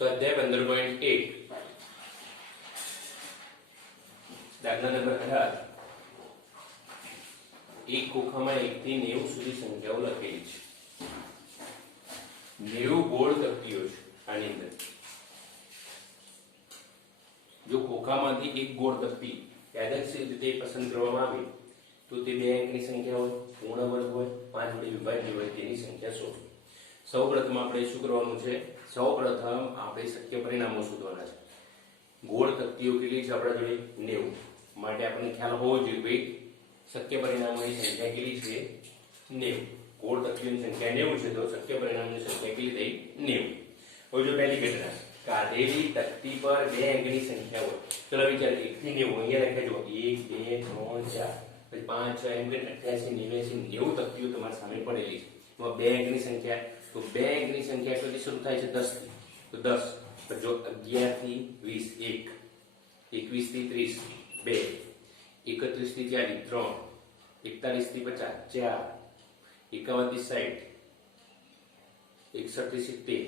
સ્વાધ્યાય 15.1 દાખલા નંબર 18 એક ખોખામાં 1 થી 90 સુધી સંખ્યાઓ લખેલી છે 90 ગોળ તકતીઓ છે આની અંદર જો ખોખામાંથી એક ગોળ તકતી યાદચ્છિક રીતે પસંદ કરવામાં આવે તો તે બે અંકની સંખ્યા હોય પૂર્ણ વર્ગ હોય 5 વડે વિભાજ્ય હોય તેની સંખ્યા શોધો સૌપ્રથમ આપણે શું કરવાનું છે સૌપ્રથમ આપણે શક્ય પરિણામો શોધવાના છે ગોળ તકતીઓ કેટલી છે આપણા જોડે 90 માટે આપણને ખ્યાલ હોવો જોઈએ કે શક્ય પરિણામોની સંખ્યા કેટલી છે 90 ગોળ તકતીઓની સંખ્યા 90 છે તો શક્ય પરિણામોની સંખ્યા કેટલી થઈ 90 હવે જો પહેલી ઘટના કાઢેલી તકતી પર બે અંકની સંખ્યા હોય ચલો વિચાર 1 થી 90 અહીંયા લખજો 1 2 3 4 5 6 એમ કરીને 88 89 90 તકતીઓ તમારી સામે પડેલી છે તો બે અંકની સંખ્યા તો બે અંકની સંખ્યા એટલી શરૂ થાય છે 10 થી તો 10 તો જો 11 થી 20 1 21 થી 30 2 31 થી 40 3 41 થી 50 4 51 થી 60 61 થી 70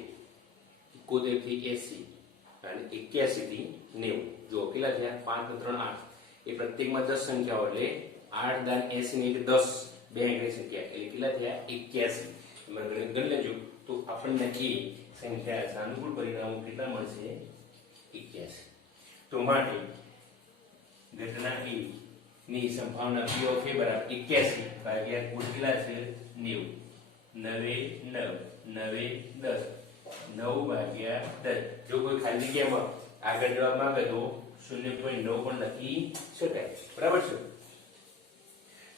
71 થી 80 અને 81 થી 90 જો કેટલા થયા 5 3 8 એ પ્રત્યેકમાં 10 સંખ્યાઓ એટલે 8 દાન 80 ને 10 બે અંકની સંખ્યા એટલે કેટલા થયા 81 ગણી લેજો તો આપણને એ સંખ્યા સાનુકૂળ પરિણામો કેટલા મળશે 81 તો માટે ઘટના એ ની સંભાવના p ઓફ a બરાબર 81 ભાગ્યા કુલ કેટલા છે 90 9 10 9 ભાગ્યા 10 જો કોઈ ખાલી જગ્યામાં આગળ જવાબ માંગે તો 0.9 પણ લખી શકાય બરાબર છે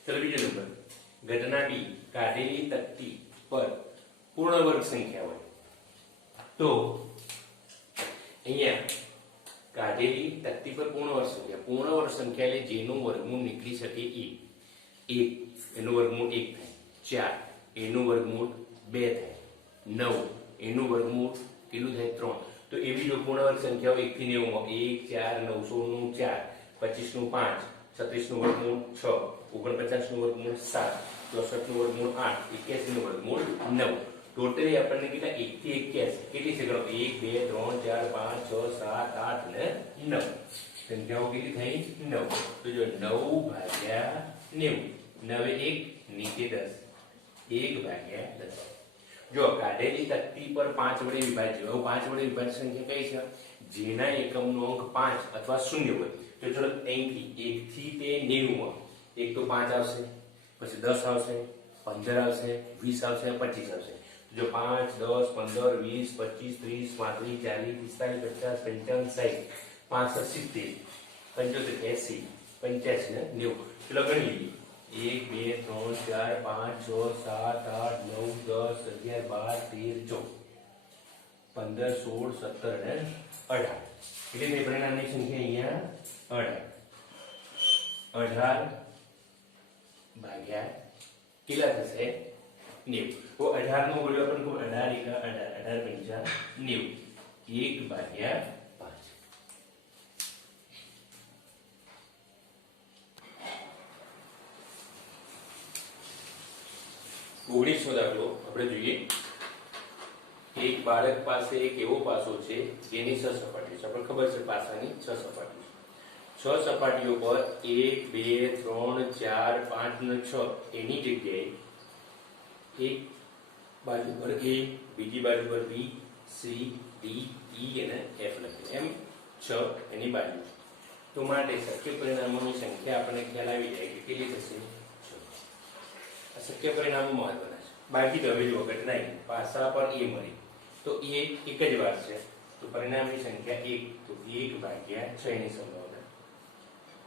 ચલો બીજો નંબર ઘટના b કાઢેલી તકતી પર પૂર્ણ વર્ગ સંખ્યા હોય તો અહીંયા કાઢેલી તકતી પર પૂર્ણ વર્ગ સંખ્યા એટલે જેનું વર્ગમૂળ નીકળી શકે એ 1 એનું વર્ગમૂળ 1 થાય 4 એનું વર્ગમૂળ 2 થાય 9 એનું વર્ગમૂળ કેટલું થાય 3 તો એવી જો પૂર્ણ વર્ગ સંખ્યાઓ 1 થી 90 માં 1 4 9 16 નું 4 25 નું 5 36 નું વર્ગમૂળ 6 49 નું વર્ગમૂળ 7 64 નું વર્ગમૂળ 8 81 નું વર્ગમૂળ 9 ટોટલી આપણને કેટલા 1 થી 81 કેટલી છે ગણો 1 2 3 4 5 6 7 8 ને 9 સંખ્યાઓ કેટલી થઈ 9 તો જો 9 ભાગ્યા 90 9 1 નીચે 10 1 ભાગ્યા 10 જો કાઢેલી તકતી પર 5 વડે વિભાજ્ય હવે 5 વડે વિભાજ્ય સંખ્યા કઈ છે જેના એકમનો અંક 5 અથવા 0 હોય તો ચલો અહીંથી 1 થી તે 90 માં એક તો 5 આવશે પછી 10 આવશે 15 આવશે 20 આવશે 25 આવશે જો 5 10 15 20 25 30 35 40 50 60 65 70 75 80 85 ને 90 ચલો ગણી લઈએ 1 2 3 4 5 6 7 8 9 10 11 12 13 14 15 16 17 અને 18 એટલે પરિણામની સંખ્યા અહીંયા 18 ભાગ્યા કેટલા થશે 90 તો 18 નો મૂલ્ય પણ 18 18 90 1 ભાગ્યા 5 19નો દાખલો આપણે જોઈએ એક બાળક પાસે એક એવો પાસો છે જેની 6 સપાટીઓ છે આપણે ખબર છે પાસાની 6 સપાટીઓ 6 સપાટીઓ પર 1 2 3 4 5 અને 6 એની જગ્યાએ એક બાજુ પર a બીજી બાજુ પર b c d e અને f લખીએ એમ 6 એની બાજુ તો માટે શક્ય પરિણામોની સંખ્યા આપણને ખ્યાલ આવી જાય કે કેટલી થશે 6 શક્ય પરિણામો મહત્વના છે બાકી તો હવે જો ઘટના પાસા પર a મળી તો a એક જ વાર છે તો પરિણામની સંખ્યા 1 તો 1 ભાગ્યા 6 ની સંભાવના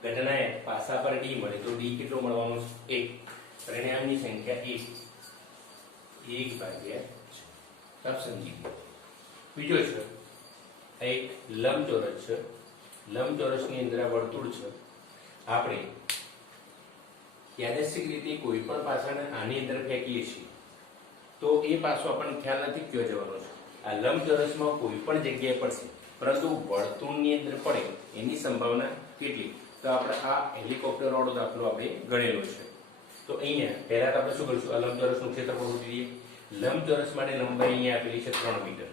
ઘટના પાસા પર d મળે તો d કેટલો મળવાનો છે 1 પરિણામની સંખ્યા 1 ભાગ્યા 6 આપ સમજી લો બીજો છે એક લંબચોરસ છે લંબચોરસની અંદર આ વર્તુળ છે આપણે યાદચ્છિક રીતે કોઈ પણ પાસાને આની અંદર ફેંકીએ છીએ તો એ પાસો આપણને ખ્યાલ નથી કયો જવાનો છે આ લંબચોરસમાં કોઈ પણ જગ્યાએ પડશે પરંતુ વર્તુળની અંદર પડે એની સંભાવના કેટલી તો આપણે આ હેલિકોપ્ટર વાળો દાખલો આપણે ગણેલો છે તો અહીંયા પહેલા તો આપણે શું કરીશું આ લંબચોરસનું ક્ષેત્રફળ શોધી લઈએ લંબચોરસ માટે લંબાઈ અહીંયા આપેલી છે 3 મીટર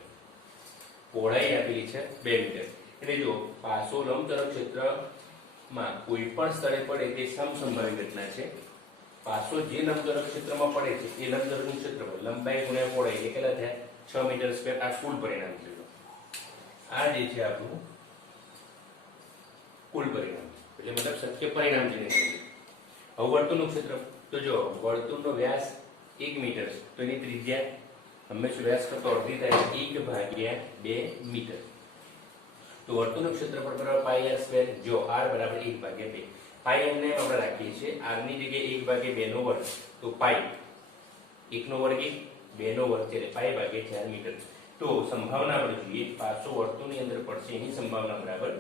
પહોળાઈ આપેલી છે 2 મીટર. એટલે જો પાસો લંબચોરસ ક્ષેત્રમાં કોઈ પણ સ્થળે પડે તે સમસંભાવી ઘટના છે. પાસો જે લંબચોરસ ક્ષેત્રમાં પડે છે એ લંબચોરસનું ક્ષેત્રફળ લંબાઈ ગુણ્યા પહોળાઈ એટલે કેટલા થાય 6 મીટર સ્ક્વેર. આ કુલ પરિણામ છે. આ જે છે આપણું કુલ પરિણામ એટલે મતલબ શક્ય પરિણામ જેને કહીએ. હવે વર્તુળનું ક્ષેત્રફળ તો જો વર્તુળનો વ્યાસ 1 મીટર છે તો એની ત્રિજ્યા હંમેશા વ્યાસ કરતો અડધી થાય 1/2 મીટર. તો વર્તુળનું ક્ષેત્રફળ બરાબર પાઈ r સ્ક્વેર. જો r બરાબર 1/2. પાઈ એમને આપણે રાખીએ છીએ r ની જગ્યાએ 1/2 નો વર્ગ તો પાઈ 1 નો વર્ગ 2 નો વર્ગ એટલે પાઈ ભાગ્યા 4 મીટર. તો સંભાવના આપણે જોઈએ પાસો વર્તુળની અંદર પડશે એની સંભાવના બરાબર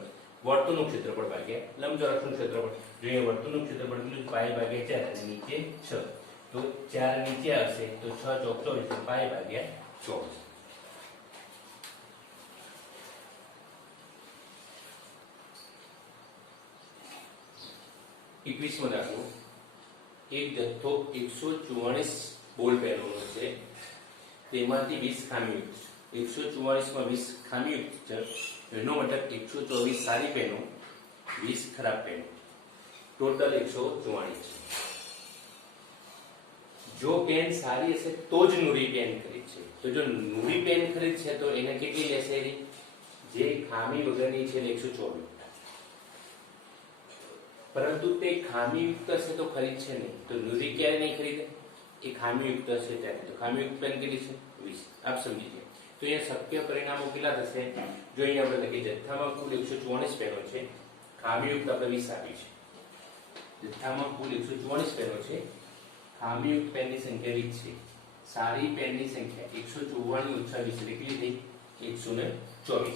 વર્તુળનું ક્ષેત્રફળ ભાગ્યા લંબચોરસનું ક્ષેત્રફળ. જો એ વર્તુળનું ક્ષેત્રફળ કેટલું પાઈ ભાગ્યા 4 અને નીચે 6 તો 4 નીચે આવશે તો 6 ચોક 24 પાઈ ભાગ્યા 24. એકવીસમો દાખલો. એક જથ્થો 144 બોલ પેનોનો છે તેમાંથી 20 ખામીયુક્ત. 144 માં 20 ખામીયુક્ત છે એનો મતલબ 124 સારી પેનો 20 ખરાબ પેનો ટોટલ 144 છે. જો પેન સારી હશે તો જ નુરી પેન ખરીદ છે. તો જો નુરી પેન ખરીદ છે તો એને કેટલી લેશે? જે ખામી વગરની છે 124. પરંતુ તે ખામીયુક્ત હશે તો ખરીદ છે નહીં. તો નુરી ક્યારે નહીં ખરીદે? એ ખામીયુક્ત હશે ત્યારે. તો ખામીયુક્ત પેન કેટલી છે 20. આપ સમજી ગયા. તો અહીંયા શક્ય પરિણામો કેટલા થશે? જો અહીંયા આપણે લખીએ જથ્થામાં કુલ 144 પેનો છે, ખામીયુક્ત આપણે 20 આપી છે. જથ્થામાં કુલ 144 પેનો છે, ખામીયુક્ત પેનની સંખ્યા 20 છે. સારી પેનની સંખ્યા 144 ઓછા 20 એટલે કેટલી થઈ? 124.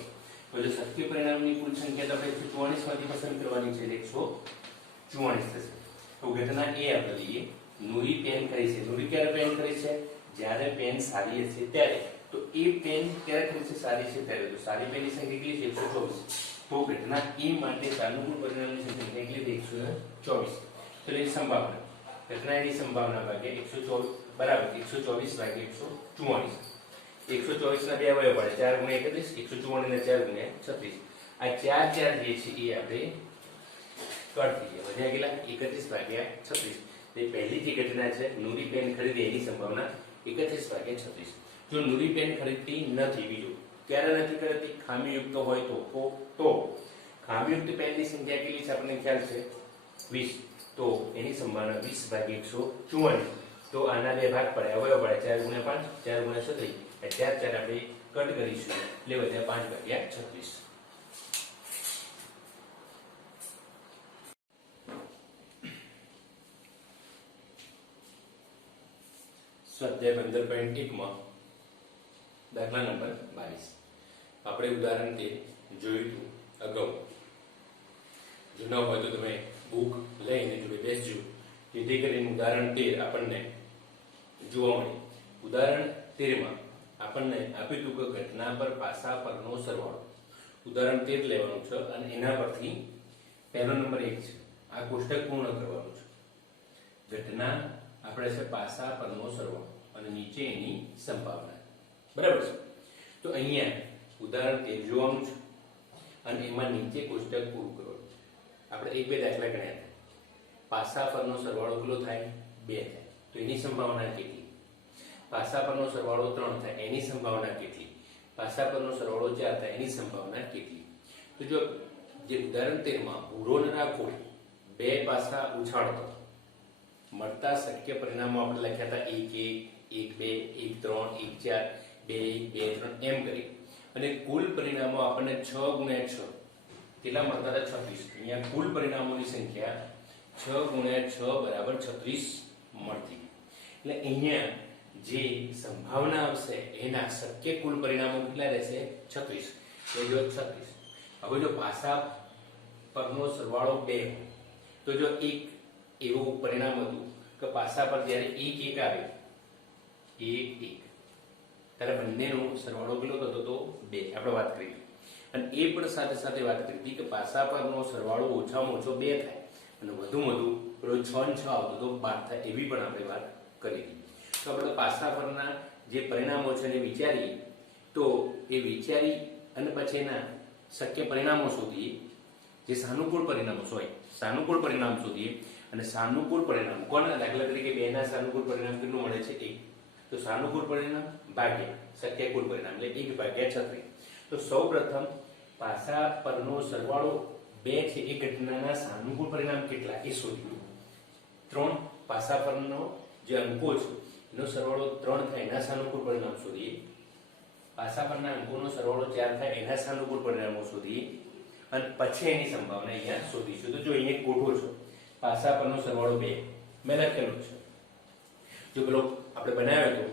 તો જો શક્ય પરિણામની કુલ સંખ્યા તો આપણે 144 માંથી પસંદ કરવાની છે એટલે 144 થશે. તો ઘટના એ આપણે લઈએ નુરી પેન કરી છે. નુરી ક્યારે પેન કરી છે? જ્યારે પેન સારી હશે ત્યારે. તો એ પેન ક્યારે ખરીદશે? સારી છે ત્યારે. તો સારી પેનની સંખ્યા કેટલી છે? 124. તો ઘટના એ માટે સાનુકૂળ પરિણામની સંખ્યા કેટલી છે? 124. તો એની સંભાવના ઘટનાની સંભાવના ભાગ્યા 124 બરાબર 124 ભાગ્યા 144. 124 ના બે અવયવ પડે 4 × 31, 144 ને 4 × 36. આ 4 4 જે છે એ આપણે કટ થઈ ગયા. વધ્યા કેટલા? 31 ભાગ્યા 36. તે પહેલી જે ઘટના છે નુરી પેન ખરીદે એની સંભાવના 31 ભાગ્યા 36. જો નુરી પેન ખરીદતી નથી, બીજું ક્યારે નથી ખરીદતી? ખામીયુક્ત હોય તો ખામીયુક્ત પેનની સંખ્યા કેટલી છે આપણને ખ્યાલ છે 20. તો એની સંભાવના 20 ભાગ્યા 144. તો આના બે ભાગ પડે અવયવ પડે 4 × 5 4 × 36. એ 4 4 આપણે કટ કરીશું એટલે વધ્યા 5 ભાગ્યા 36. સ્વાધ્યાય 15.1 માં દાખલા નંબર 22 આપણે ઉદાહરણ તે જોયું હતું અગાઉ. જો ન હોય તો તમે બુક લઈને જોડે બેસજો જેથી કરીને ઉદાહરણ 13 આપણને જોવા મળે. ઉદાહરણ 13 માં આપણને આપ્યું હતું કે ઘટના પર પાસા પરનો સરવાળો. ઉદાહરણ 13 લેવાનું છે અને એના પરથી પહેલો નંબર 1 છે આ કોષ્ટક પૂર્ણ કરવાનું છે. ઘટના આપણે છે પાસા પરનો સરવાળો અને નીચે એની સંભાવના. બરાબર છે. તો અહીંયા ઉદાહરણ 13 જોવાનું છે અને એમાં નીચે કોષ્ટક પૂરું કરવાનું છે. આપણે એક બે દાખલા ગણ્યા હતા. પાસા પરનો સરવાળો કેટલો થાય? 2 થાય. તો એની સંભાવના કેટલી? પાસા પરનો સરવાળો 3 થાય એની સંભાવના કેટલી? પાસા પરનો સરવાળો 4 થાય એની સંભાવના કેટલી? તો જો જે ઉદાહરણ 13 માં ભૂરો રાખો 2 પાસા ઉછાળતો મળતા શક્ય પરિણામો આપણે લખ્યા હતા 1 1 1 2 1 3 1 4 2 1 2 3 એમ કરી અને કુલ પરિણામો આપણને 6 × 6 કેટલા મળતા હતા? 36. અહીંયા કુલ પરિણામોની સંખ્યા 6 × 6 બરાબર 36 મળતી. એટલે અહીંયા જે સંભાવના આવશે એના શક્ય કુલ પરિણામો કેટલા રહેશે? 36. તો જો 36. હવે જો પાસા પરનો સરવાળો 2 તો જો એક એવું પરિણામ હતું કે પાસા પર જ્યારે 1 1 આવે 1 1 ત્યારે બંનેનો સરવાળો કેટલો થતો તો 2 આપણે વાત કરી. અને એ પણ સાથે સાથે વાત કરી હતી કે પાસા પરનો સરવાળો ઓછામાં ઓછો 2 થાય અને વધુમાં વધુ પેલો 6 × 6 આવતો તો 12 થાય એવી પણ આપણે વાત કરી હતી. તો આપણે પાસા પરના જે પરિણામો છે એને વિચારીએ તો એ વિચારી અને પછી એના શક્ય પરિણામો શોધીએ, જે સાનુકૂળ પરિણામો હોય સાનુકૂળ પરિણામ શોધીએ, અને સાનુકૂળ પરિણામ કોના દાખલા તરીકે 2 ના સાનુકૂળ પરિણામ કેટલું મળે છે 1, તો સાનુકૂળ પરિણામ ભાગ્યા શક્યકૂળ પરિણામ એટલે 1 ભાગ્યા 36. તો સૌપ્રથમ પાસા પરનો સરવાળો 2 છે એ ઘટનાના સાનુકૂળ પરિણામ કેટલા એ શોધ્યું. 3 પાસા પરનો જે અંકો છે એનો સરવાળો 3 થાય એના સાનુકૂળ પરિણામ શોધીએ. પાસા પરના અંકોનો સરવાળો 4 થાય એના સાનુકૂળ પરિણામો શોધીએ, અને પછી એની સંભાવના અહીંયા શોધીશું. તો જો અહીંયા ગોઠવો છો પાસા પરનો સરવાળો 2 મેં લખેલું છે. જો પેલો આપણે બનાવ્યો હતો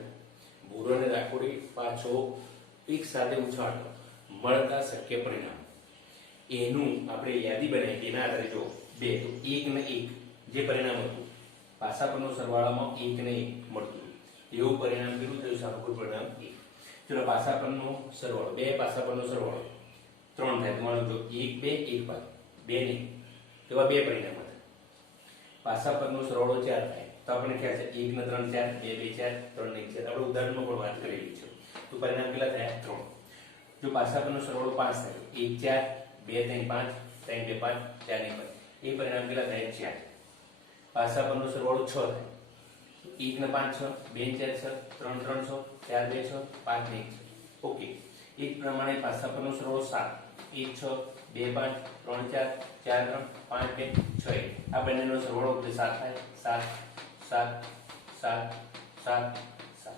ભૂરો અને રાખોડી પાછો એક સાથે ઉછાળતો મળતા શક્ય પરિણામ, એનું આપણે યાદી બનાવી તેના આધારે જો 2 તો 1 ને 1 જે પરિણામ હતું પાસા પરનો સરવાળામાં 1 ને 1 મળતું એવું પરિણામ કેટલું થયું સાનુકૂળ પરિણામ 1. ચલો પાસા પરનો સરવાળો 2 પાસા પરનો સરવાળો 3 થાય. તમારું જો 1 2 1 ભાગ 2 નહીં તેવા 2 પરિણામ હતા. પાસા પરનો સરવાળો 4 થાય તો આપણે ખ્યાલ છે 1 ને 3 4 2 2 4 3 1 4 આપણે ઉદાહરણમાં પણ વાત કરેલી છે. તો પરિણામ કેટલા થયા 3. જો પાસા પરનો સરવાળો 5 થાય 1 4 2 3 5 3 2 5 4 1 5 એ પરિણામ કેટલા થાય 4. પાસા પરનો સરવાળો 6 થાય 1 ને 5 6 2 4 6 3 3 6 4 2 6 5 1 6. ઓકે. એ જ પ્રમાણે પાસા પરનો સરવાળો 7 1 6 2 5 3 4 4 3 5 2 6 1 આ બંનેનો સરવાળો 7 થાય 7 7 7 7 7.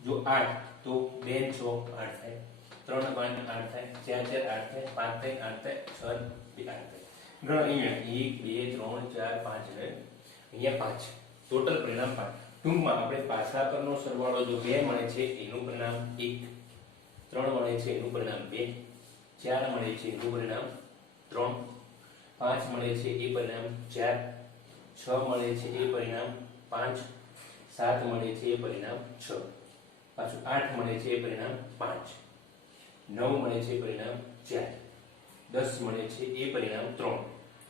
જો 8 તો 2 6 8 થાય 3 5 8 થાય 4 4 8 થાય 5 થાય 8 થાય 6 2 8 થાય. ગણો અહીંયા 1 2 3 4 5 અને અહીંયા 5 ટોટલ પરિણામ 5. ટૂંકમાં આપણે પાસા પરનો સરવાળો જો 2 મળે છે એનું પરિણામ 1, 3 મળે છે એનું પરિણામ 2, 4 મળે છે એનું પરિણામ 3, 5 મળે છે એ પરિણામ 4, 6 મળે છે એ પરિણામ 5, 7 મળે છે એ પરિણામ 6, પાછું 8 મળે છે એ પરિણામ 5, 9 મળે છે એ પરિણામ 4, 10 મળે છે એ પરિણામ 3,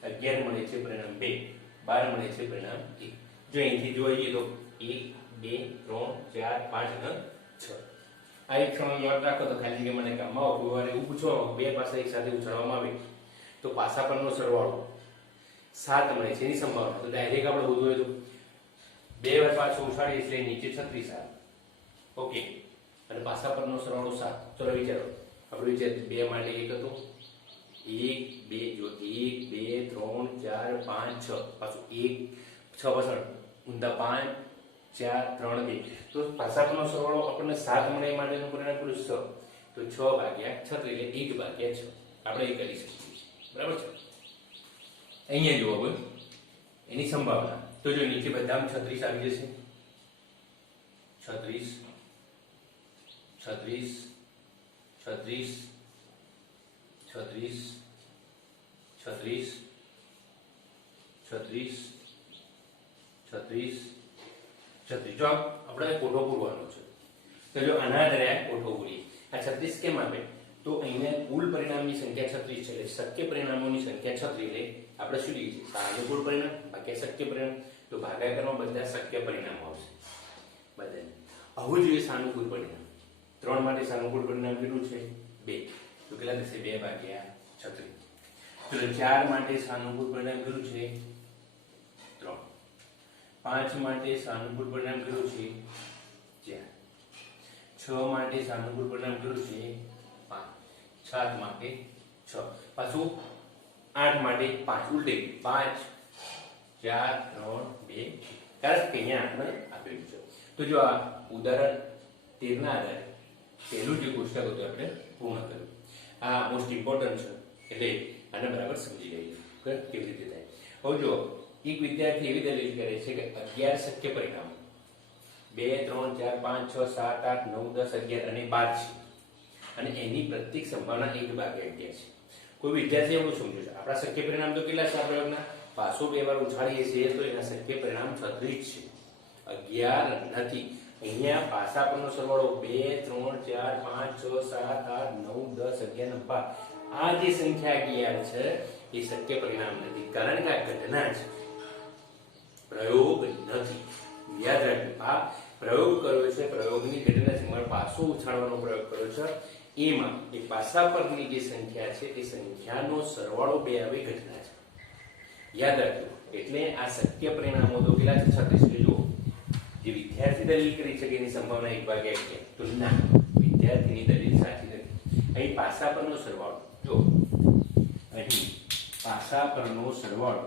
11 મળે છે પરિણામ 2, 12 મળે છે પરિણામ 1. જો અહીંથી જોઈએ તો 1 2 3 4 5 અને 6. આ એક ક્ષણ યાદ રાખો તો ખાલી કે મને કામમાં આવો કોઈ વાર એવું પૂછવામાં 2 પાસા એક સાથે ઉછાળવામાં આવે તો પાસા પરનો સરવાળો 7 મળે છે એની સંભાવના. તો ડાયરેક્ટ આપણે શોધવું હોય તો 2 વાર પાછો ઉછાળીએ એટલે નીચે 36 આવે. ઓકે. અને પાસા પરનો સરવાળો 7. ચલો વિચારો આપણે વિચાર 2 માટે 1 હતો 1 2 જો 1 2 3 4 5 6 પાછું 1 6 પાછળ ઊંધા 5 4 3 2 તો પાસા પરનો સરવાળો આપણને 7 મળે એ માટેનું પરિણામ પેલું 6 તો 6 ભાગ્યા 36 એટલે 1 ભાગ્યા 6 આપણે એ કરી શકીએ છીએ. બરાબર છે. અહીંયા જુઓ હવે એની સંભાવના તો જો નીચે બધામાં 36 આવી જશે 36 36 36 36 36 36 36 36 જો આપણે કોઠો પૂરવાનો છે તો જો આના આધારે કોઠો પૂરીએ. આ 36 કેમ આપે તો અહીંયા કુલ પરિણામની સંખ્યા 36 છે એટલે શક્ય પરિણામોની સંખ્યા 36 એટલે આપણે શું લઈએ છીએ સાનુકૂળ પરિણામ ભાગ્યા શક્ય પરિણામ. તો ભાગાકારમાં બધા શક્ય પરિણામો આવશે બધા. આવું જોઈએ સાનુકૂળ પરિણામ 3 માટે સાનુકૂળ પરિણામ કેટલું છે 2 તો કેટલા થશે 2 ભાગ્યા 36. તો 4 માટે સાનુકૂળ પરિણામ કેટલું છે 3, 5 માટે સાનુકૂળ પરિણામ કેટલું છે 4, 6 માટે સાનુકૂળ પરિણામ કેટલું છે 5, 7 માટે 6, પાછું 8 માટે 5 ઉલટે 5 4 3 2 કારણ કે અહીંયા આપણે આપેલું છે. તો જો આ ઉદાહરણ 13 ના આધારે પહેલું જે કોષ્ટક હતું આપણે પૂર્ણ કર્યું. આ મોસ્ટ ઇમ્પોર્ટન્ટ છે એટલે આને બરાબર સમજી લઈએ કે કેવી રીતે થાય. હવે જો એક વિદ્યાર્થી એવી દલીલ કરે છે કે 11 શક્ય પરિણામો 2 3 4 5 6 7 8 9 10 11 અને 12 છે અને એની પ્રત્યેક સંભાવના 1 ભાગ્યા 11 છે. કોઈ વિદ્યાર્થી એવું સમજે છે આપણા શક્ય પરિણામ તો કેટલા છે પ્રયોગના પાછો 2 વાર ઉછાળીએ છીએ તો એના શક્ય પરિણામ 36 છે 11 નથી. અહીંયા પાસા પરનો સરવાળો 2 3 4 5 6 7 8 9 10 11 12 આ જે સંખ્યા 11 છે એ શક્ય પરિણામ નથી કારણ કે આ ઘટના છે પ્રયોગ નથી. યાદ રાખજો આ પ્રયોગ કર્યો છે પ્રયોગની ઘટના છે મારે પાછો ઉછાળવાનો પ્રયોગ કર્યો છે એમાં એ પાસા પરની જે સંખ્યા છે એ સંખ્યાનો સરવાળો 2 આવે ઘટના છે. યાદ રાખજો. એટલે આ શક્ય પરિણામો તો કેટલા છે? 36. જો જે વિદ્યાર્થી દલીલ કરી છે કે એની સંભાવના 1/1 તો ના, વિદ્યાર્થીની દલીલ સાચી નથી. અહીં પાસા પરનો સરવાળો જો, અહીં પાસા પરનો સરવાળો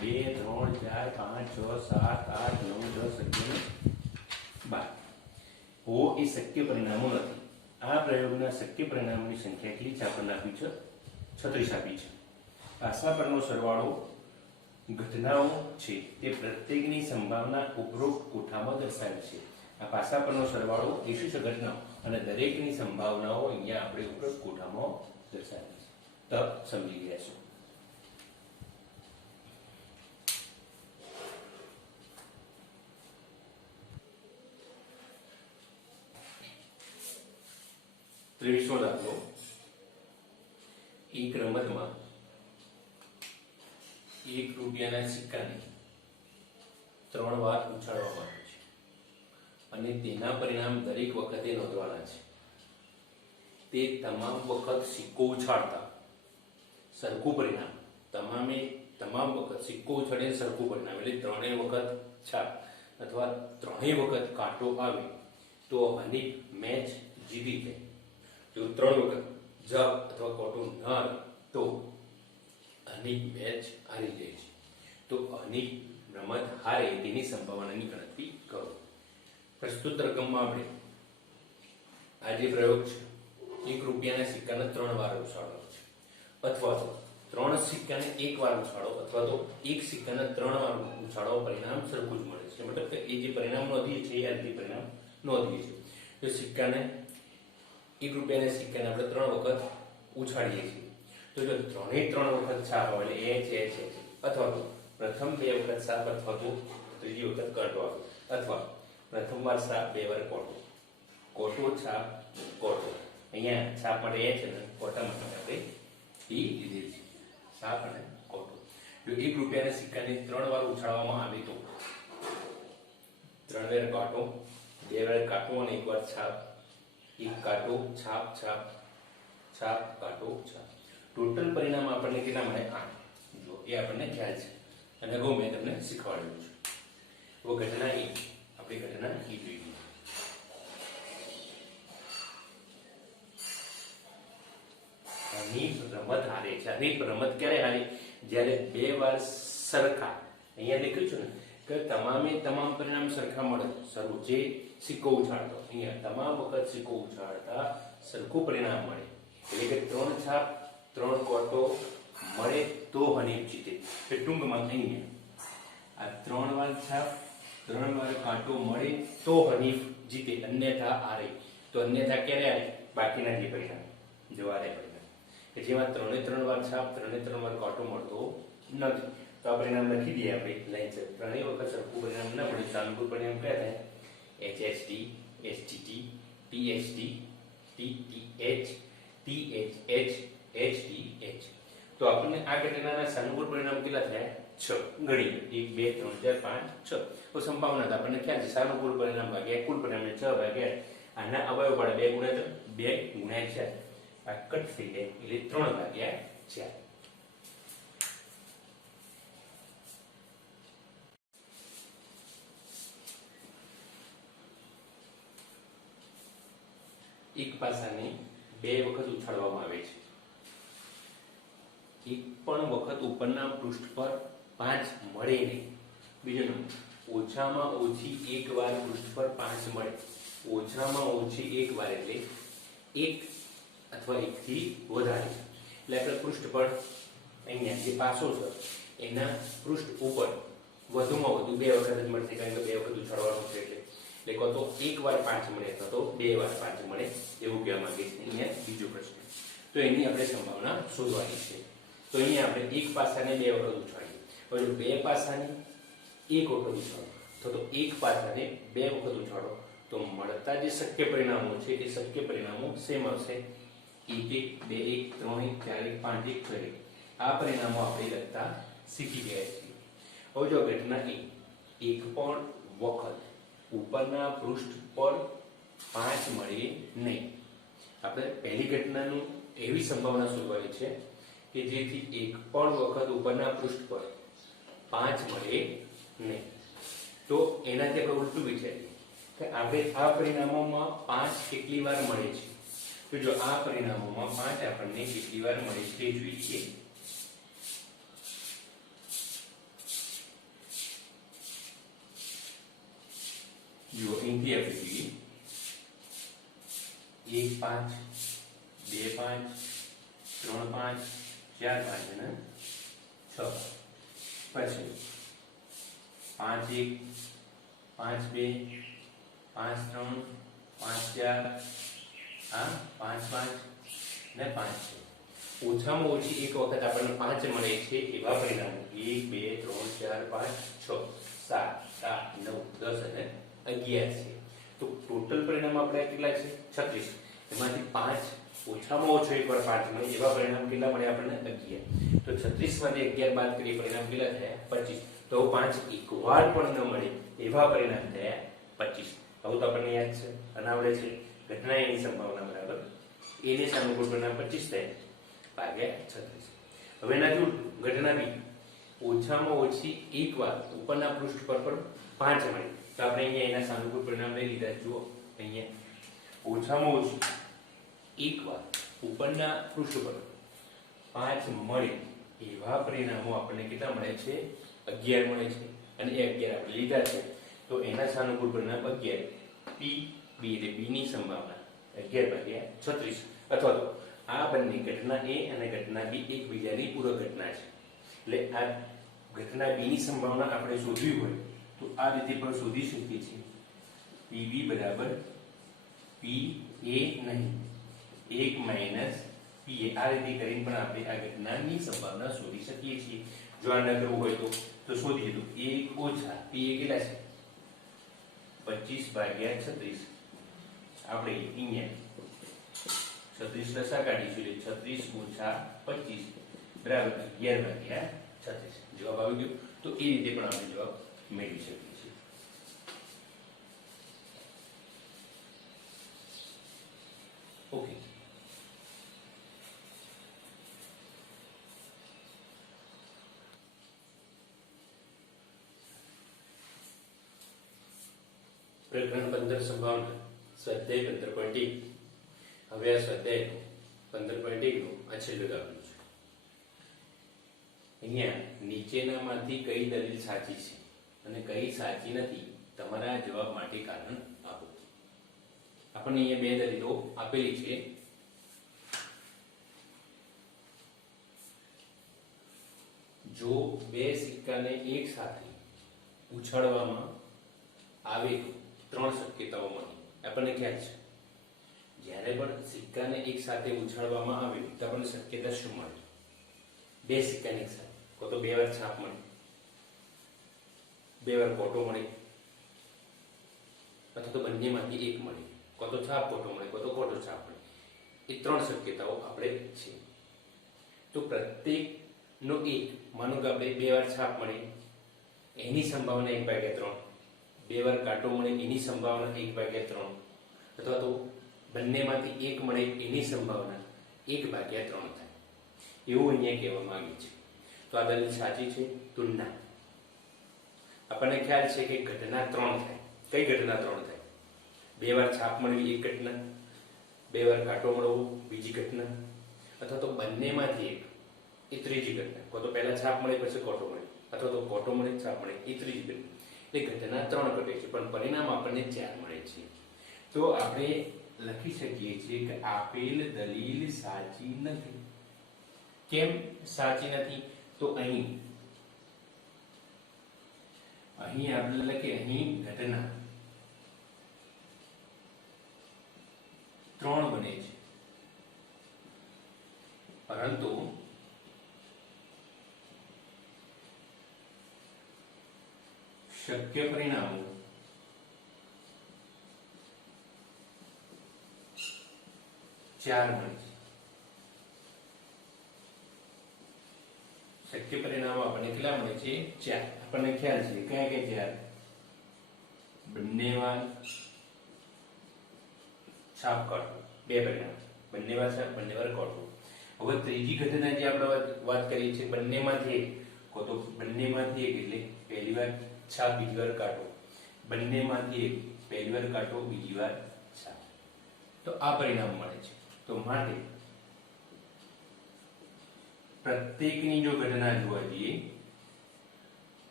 2 3 4 5 6 7 8 9 10 11 12 હો એ શક્ય પરિણામો નથી. આ પ્રયોગના શક્ય પરિણામોની સંખ્યા કેટલી છે? આપણને આપી છે 36 આપી છે. પાસા પરનો સરવાળો ઘટનાઓ છે તે પ્રત્યેકની સંભાવના ઉપરોક્ત કોઠામાં દર્શાવે છે. આ પાસા પરનો સરવાળો એ શું છે? ઘટનાઓ, અને દરેકની સંભાવનાઓ અહીંયા આપણે ઉપરોક્ત કોઠામાં દર્શાવે છે. તો સમજી ગયા છો. ત્રેવીસમો દાખલો. એક રમતમાં 1 રૂપિયાના સિક્કાને 3 વાર ઉછાળવામાં આવે છે અને તેના પરિણામ દરેક વખતે નોંધવાના છે. તે તમામ વખત સિક્કો ઉછાળતા સરખું પરિણામ, તમામ વખત સિક્કો ઉછાળે સરખું પરિણામ, એટલે 3 વખત છાપ અથવા 3 વખત કાંટો આવે તો અનેક મેચ જીતી જાય. જો 3 વખત જવાબ અથવા કાંટો ન આવે તો અનેક મેચ હારી જાય છે. તો અનેક રમત હારે તેની સંભાવનાની ગણતરી કરો. પ્રસ્તુત રકમમાં આપણે આ જે પ્રયોગ છે, 1 રૂપિયાના સિક્કાને 3 વાર ઉછાળવાનો છે, અથવા તો 3 સિક્કાને 1 વાર ઉછાળો, અથવા તો 1 સિક્કાને 3 વાર ઉછાળો, પરિણામ સરખું જ મળે છે. મતલબ કે એ જે પરિણામ નોંધીએ છીએ એ જ પરિણામ નોંધીએ છીએ. તો સિક્કાને 1 રૂપિયાના સિક્કાને આપણે 3 વખત ઉછાળીએ છીએ. તો જો 3 વખત છાપ આવે એટલે એ છે, અથવા તો પ્રથમ 2 વખત છાપ, અથવા તો ત્રીજી વખત કાંટો આવે, અથવા પ્રથમ વાર છાપ 2 વાર કોટો, કોટો છાપ કોટો. અહીંયા છાપ માટે એ છે ને કોટા માટે આપણે ઈ લીધેલ છે, છાપ અને કોટો. જો 1 રૂપિયાના સિક્કાને 3 વાર ઉછાળવામાં આવે તો 3 વાર કાંટો, 2 વાર કાંટો અને 1 વાર છાપ. 1 કાંટો છાપ છાપ છાપ કાંટો છાપ. ટોટલ પરિણામ આપણને કેટલા મળે? 8. જો એ આપણને ખ્યાલ છે અને અગાઉ મેં તમને શીખવાડ્યું છે. તો ઘટના એ આપણે ઘટના એ જોઈએ. અનેક રમત હારે છે. અનેક રમત ક્યારે હારે? જ્યારે 2 વાર સરખા, અહીંયા લખ્યું છે ને કે તમામ પરિણામ સરખા મળે. સરખું જે સિક્કો ઉછાળતો, અહીંયા તમામ વખત સિક્કો ઉછાળતા સરખું પરિણામ મળે. એટલે કે 3 છાપ 3 કોટો મળે તો હનીફ જીતે. તો ટૂંકમાં અહીંયા આ 3 વાર છાપ 3 વાર કાંટો મળે તો હનીફ જીતે, અન્યથા હારે. તો અન્યથા ક્યારે હારે? બાકીના જે પરિણામ જવારે પરિણામ કે જેમાં 3 વાર છાપ 3 વાર કાંટો મળતો નથી. તો આ પરિણામ લખી દઈએ આપણે લાઈન છે. 3 વખત સરખું પરિણામ ન મળે તો અનુકૂળ પરિણામ કયા થાય? HST STT TST TTH THH HTH. તો આપણને આ ઘટનાના સાનુકૂળ પરિણામ કેટલા થયા? 6. ગણી 1 2 3 4 5 6. તો સંભાવના તો આપણને ખ્યાલ છે, સાનુકૂળ પરિણામ ભાગ્યા કુલ પરિણામ 6 ભાગ્યા આના અવયવ પડે 2 ગુણ્યા 4. આ કટ થઈ જાય એટલે 3 ભાગ્યા 4. એક પાસાને 2 વખત ઉછાળવામાં આવે છે. એક પણ વખત ઉપરના પૃષ્ઠ પર 5 મળે નહીં. બીજો નંબર, ઓછામાં ઓછી એક વાર પૃષ્ઠ પર 5 મળે. ઓછામાં ઓછી એક વાર એટલે 1 અથવા 1 થી વધારે. એટલે આપણે પૃષ્ઠ પર અહીંયા જે પાસો છે એના પૃષ્ઠ ઉપર વધુમાં વધુ 2 વખત જ મળશે, કારણ કે 2 વખત ઉછાળવાનું છે. એટલે કો તો 1 વાર 5 મળે અથવા તો 2 વાર 5 મળે એવું કહેવા માંગે છે. અહીંયા બીજો પ્રશ્ન, તો એની આપણે સંભાવના શોધવાની છે. તો અહીંયા આપણે એક પાસાને 2 વખત ઉછાળીએ. હવે જો 2 પાસાને 1 વખત ઉછાળો તો 1 પાસાને 2 વખત ઉછાળો તો મળતા જે શક્ય પરિણામો છે એ શક્ય પરિણામો સેમ આવશે. 1 1 2 1 3 1 4 1 5 1 6 1. આ પરિણામો આપણે લખતા શીખી ગયા છીએ. હવે જો ઘટના એક પણ વખત ઉપરના પૃષ્ઠ પર 5 મળે નહીં. આપણે પહેલી ઘટનાનું એવી સંભાવના શોધવાની છે કે જેથી એક પણ વખત ઉપરના પૃષ્ઠ પર 5 મળે નહીં. તો એનાથી આપણે ઉલટું વિચારીએ કે આપણે આ પરિણામોમાં 5 કેટલી વાર મળે છે. તો જો આ પરિણામોમાં 5 આપણને કેટલી વાર મળે છે તે જોઈએ. જો અહીંથી આપણે જોઈએ 1 5 2 5 3 5 4 5 અને 6 પછી 5 1 5 2 5 3 5 4 આ 5 5 ને 5 છે. ઓછામાં ઓછી એક વખત આપણને 5 મળે છે એવા પરિણામો 1 2 3 4 5 6 7 8 9 10 અને 11 છે. તો ટોટલ પરિણામ આપણે કેટલા છે 36. એમાંથી 5 ઓછામાં ઓછો એકવાર 5 મળે એવા પરિણામ કેટલા મળે આપણને 11. તો 36 માંથી 11 બાદ કરીએ પરિણામ કેટલા થયા 25. તો 5 એકવાર પણ ન મળે એવા પરિણામ થયા 25. હવે તો આપણને યાદ છે અનાવડે છે ઘટના એની સંભાવના બરાબર એને સાનુકૂળ પરિણામ 25 થાય ભાગ્યા 36. હવે એનાથી ઘટના બી ઓછામાં ઓછી એકવાર ઉપરના પૃષ્ઠ પર પણ 5 મળે. તો આપણે અહીંયા એના સાનુકૂળ પરિણામ લઈ લીધા. જુઓ અહીંયા ઓછામાં ઓછું એકવાર ઉપરના પૃષ્ઠ પર 5 મળે એવા પરિણામો આપણને કેટલા મળે છે 11 મળે છે અને એ 11 આપણે લીધા છે. તો એના સાનુકૂળ પરિણામ 11 p b એટલે b ની સંભાવના 11 ભાગ્યા 36. અથવા તો આ બંને ઘટના a અને ઘટના b એકબીજાની પૂરક ઘટના છે. એટલે આ ઘટના b ની સંભાવના આપણે શોધવી હોય તો આ રીતે પણ શોધી શકીએ છીએ. pb બરાબર pa નહીં 1 માઈનસ pa. આ રીતે કરીને પણ આપણે આ ઘટનાની સંભાવના શોધી શકીએ છીએ. જો આ ન કરવું હોય તો શોધીએ તો 1 ઓછા pa કેટલા છે 25 ભાગ્યા 36. આપણે અહીંયા 36 લસા કાઢીશું એટલે 36 ઓછા 25 બરાબર 11 ભાગ્યા 36. જવાબ આવી ગયો. તો એ રીતે પણ આપણે જવાબ મેળવી શકીએ છીએ. ઓકે. પ્રકરણ 15 સંભાવના સ્વાધ્યાય 15.1. હવે આ સ્વાધ્યાય 15.1 નું આ છેલ્લું દાખલું છે. અહીંયા નીચેનામાંથી કઈ દલીલ સાચી છે અને કઈ સાચી નથી તમારા જવાબ માટે કારણ આપો. આપણને અહીંયા બે દલીલો આપેલી છે. જો બે સિક્કાને એક સાથે ઉછાળવામાં આવે તો 3 શક્યતાઓ મળી. આપણને ખ્યાલ છે જ્યારે પણ સિક્કાને એક સાથે ઉછાળવામાં આવે તો આપણને શક્યતા શું મળે? બે સિક્કાને એક સાથે કો તો 2 વાર છાપ મળે, 2 વાર કોટો મળે, અથવા તો બંનેમાંથી એક મળે. કો તો છાપ કોટો મળે, કો તો કોટો છાપ મળે. એ 3 શક્યતાઓ આપણે છે. તો પ્રત્યેકનો એક, માનો કે આપણે 2 વાર છાપ મળે એની સંભાવના 1/3, 2 વાર કાંટો મળે એની સંભાવના 1/3, અથવા તો બંનેમાંથી એક મળે એની સંભાવના 1/3 થાય. એવું અહીંયા કહેવા માંગે છે. તો આ દલીલ સાચી છે તો ના. આપણને ખ્યાલ છે કે ઘટના 3 થાય. કઈ ઘટના 3 થાય? 2 વાર છાપ મળવી એક ઘટના, 2 વાર કાંટો મળવો બીજી ઘટના, અથવા તો બંનેમાંથી એક એ ત્રીજી ઘટના. કો તો પહેલા છાપ મળે પછી કોટો મળે, અથવા તો કોટો મળે છાપ મળે એ ત્રીજી ઘટના. એટલે ઘટના 3 ઘટે છે પણ પરિણામ આપણને 4 મળે છે. તો આપણે લખી શકીએ છીએ કે આપેલ દલીલ સાચી નથી. કેમ સાચી નથી? તો અહીં આપણે લખીએ અહીં ઘટના 3 બને છે, પરંતુ શક્ય પરિણામો 4 મળે છે. શક્ય પરિણામો આપણને કેટલા મળે છે? 4. આપણને ખ્યાલ છે કયા કયા 4? બંનેમાં છાપ કાઢો 2 પરિણામ, બંને વાર છાપ બંને વાર કાંટો. હવે ત્રીજી ઘટના જે આપણે વાત કરીએ છીએ બંનેમાંથી એક, તો બંનેમાંથી એક એટલે પહેલી વાર છાપ બીજી વાર કાંટો, બંનેમાંથી એક પહેલી વાર કાંટો બીજી વાર છાપ. તો આ પરિણામ મળે છે. તો માટે પ્રત્યેકની જો ઘટના જોવા જઈએ,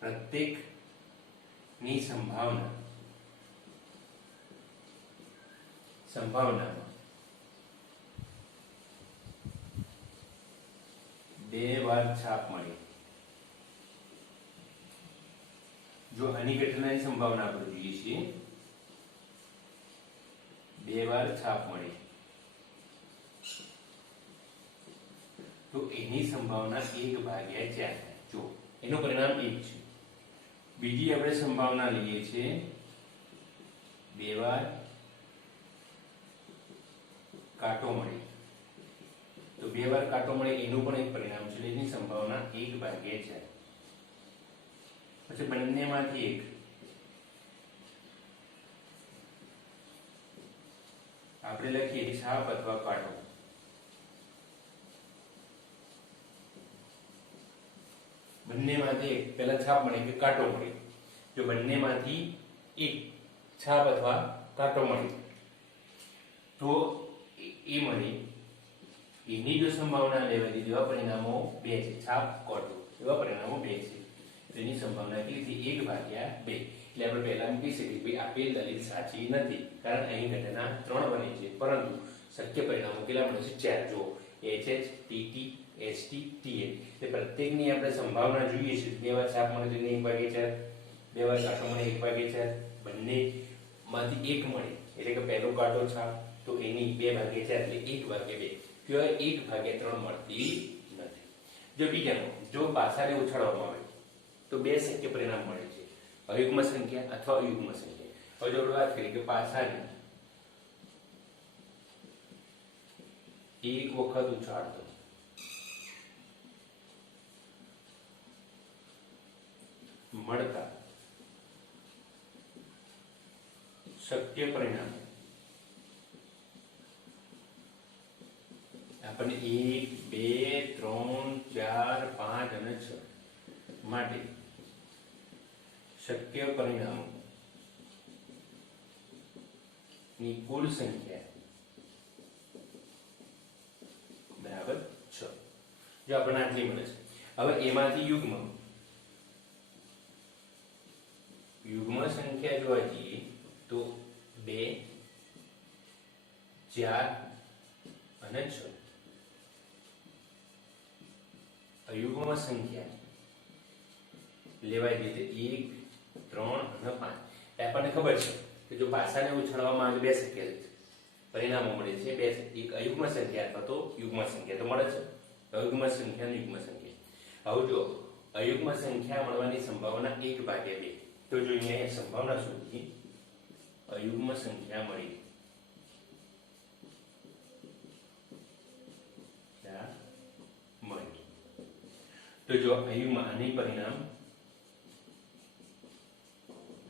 પ્રત્યેકની સંભાવનામાં બે વાર છાપ મળી. જો આની ઘટનાની સંભાવના આપણે જોઈએ છીએ, બે વાર છાપ મળી, તો એની સંભાવના 1/4. જો એનું પરિણામ 1 છે. બીજી આપણે સંભાવના લઈએ છીએ, બે વાર કાંટો મળે, તો બે વાર કાંટો મળે એનું પણ એક પરિણામ છે. એની સંભાવના 1/4. પછી બંનેમાંથી એક, આપણે લખીએ છાપ અથવા કાંટો. બંનેમાંથી એક, પહેલા છાપ મળે કે કાંટો મળે. જો બંનેમાંથી એક છાપ અથવા કાંટો મળે તો એ મળે, એની જો સંભાવના લેવા દીધી, એવા પરિણામો 2 છે. છાપ કાંટો એવા પરિણામો 2 છે. તેની સંભાવના કેટલી? 1/2. એટલે આપણે પહેલા મૂકી શકીએ કે આપેલ દલીલ સાચી નથી, કારણ અહીં ઘટના 3 બની છે, પરંતુ શક્ય પરિણામો કેટલા મળે છે? 4. જો HH, TT, ST, TA, તે પ્રત્યેકની આપણે સંભાવના જોઈએ છે. બે વાર છાપ મળે તો 1/4, બે વાર કાંટો મળે 1/4, બંનેમાંથી એક મળે એટલે કે પહેલો કાંટો છાપ તો એની 2/4 એટલે 1/2. કહેવાય 1/3 મળતી નથી. જો બીજાનો, જો પાસાને ઉછાળવામાં આવે તો બે શક્ય પરિણામ મળે છે, અયુગ્મ સંખ્યા અથવા અયુગ્મ સંખ્યા. હવે જો આપણે વાત કરીએ કે પાસાને એક વખત ઉછાળતો મળતા શક્ય પરિણામ આપણને 1, 2, 3, 4, 5 અને 6 માટે શક્ય પરિણામો ની કુલ સંખ્યા બરાબર 6. જો આપણને આટલી મળે છે. હવે એમાંથી યુગ્મ સંખ્યા જોવા જઈએ તો 2, 4 અને 6. અયુગ્મ સંખ્યા લેવાય રીતે 1, 3 અને 5. આપણને ખબર છે કે જો પાસાને ઉછાળવામાં આવે બે શક્ય પરિણામો મળે છે. બે, એક અયુગ્મ સંખ્યા અથવા તો યુગ્મ સંખ્યા તો મળે છે. અયુગ્મ સંખ્યા અને યુગ્મ સંખ્યા. હવે જો અયુગ્મ સંખ્યા મળવાની સંભાવના 1/2. તો જો અહીંયા સંભાવના શોધીએ, અયુગ્મ સંખ્યા મળી તો જો અયુગ્મ આની પરિણામ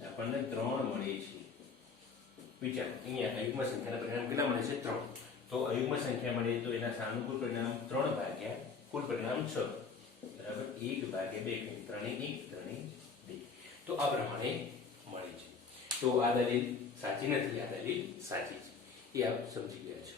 આપણને 3 મળે છે. વિચાર, અહીંયા અયુગ્મ સંખ્યાના પરિણામ કેટલા મળે છે? 3. તો અયુગ્મ સંખ્યા મળે તો એના સાનુકૂળ પરિણામ 3/, કુલ પરિણામ 6 બરાબર 1/2. 3 1 3 2. તો આ પ્રમાણે મળે છે. તો આ દલીલ સાચી નથી, આ દલીલ સાચી છે. એ આપ સમજી ગયા છો.